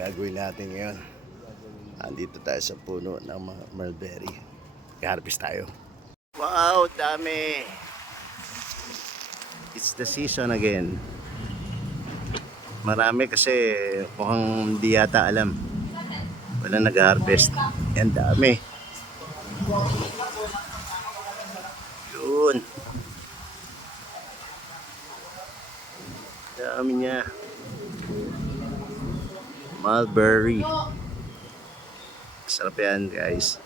gagawin natin ngayon? Andito tayo sa puno ng mga mulberry. I-harvest tayo. Wow, dami! It's the season again. Marami kasi mukhang hindi yata alam. Wala nag-harvest. Yan, dami. Yun. Dami niya. Mulberry. Sarap yan, guys.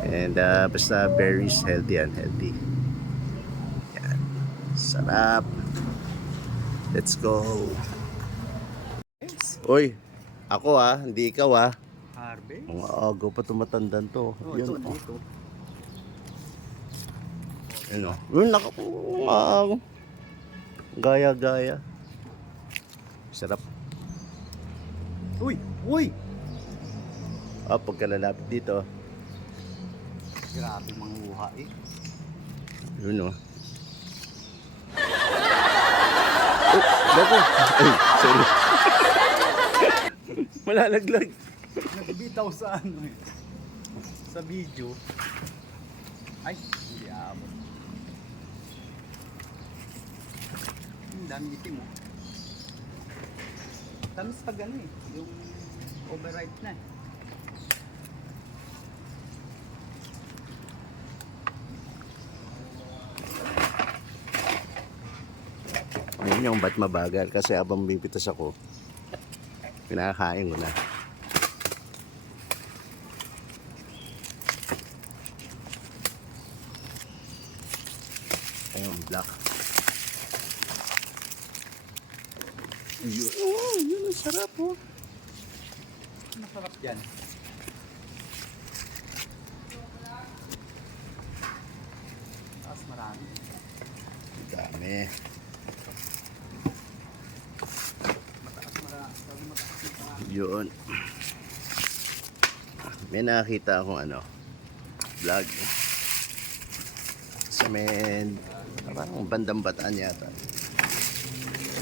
And basta berries, healthy and healthy. Yan. Sarap. Let's go. Uy, ako hindi ikaw Harvest? Mga agaw pa tumatandan to. Oh, Yun, ito, dito. Yun Yun, gaya-gaya. Sarap. Uy! Uy! Pagka lalapit dito. Grabe manguha eh. Yun Loko. Ay, sorry. Malalaglag. Nagbitaw sa ano eh. Sa video. Ay, hindi aabot. Ang dami itim mo. Tamis pag ano eh. Yung overripe na eh. Ayun yung ba't mabagal kasi abang bibitas ako, pinakain ko na. Ayun, black. Yun, yun ang sarap Masarap yan. Tapos marami. Dami. Yun. May nakakita akong vlog sa parang bandang Bataan yata.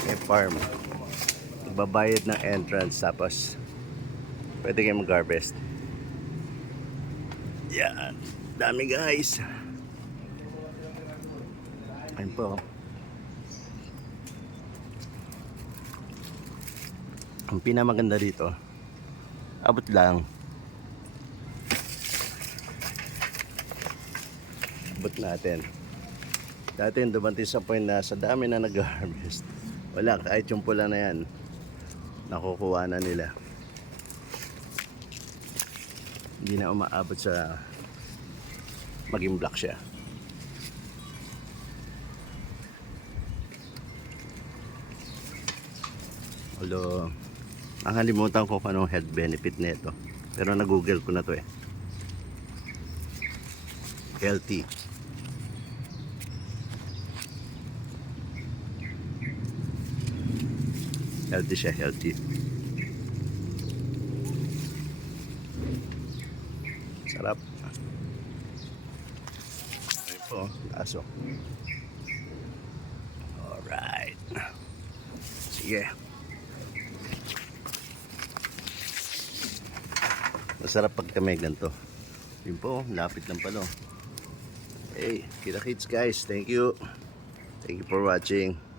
May farm. Nagbabayad ng entrance tapos pwede kayo mag-harvest. Yan. Dami guys. Ayun po. Ang pinamaganda dito, abot lang. Abot natin. Dati dumating sa point na sa dami na nag-harvest, wala, kahit yung pula na yan, nakukuha na nila. Hindi na umaabot sa maging black siya. Although, nakalimutan ko kung anong health benefit nito. Pero na-google ko na to eh. Healthy. Healthy siya, healthy. Sarap. Ayun po, aso. Alright. Sige. Masarap pag may ganito. Yun po, lapit lang pala. Hey, kita-kits guys. Thank you. Thank you for watching.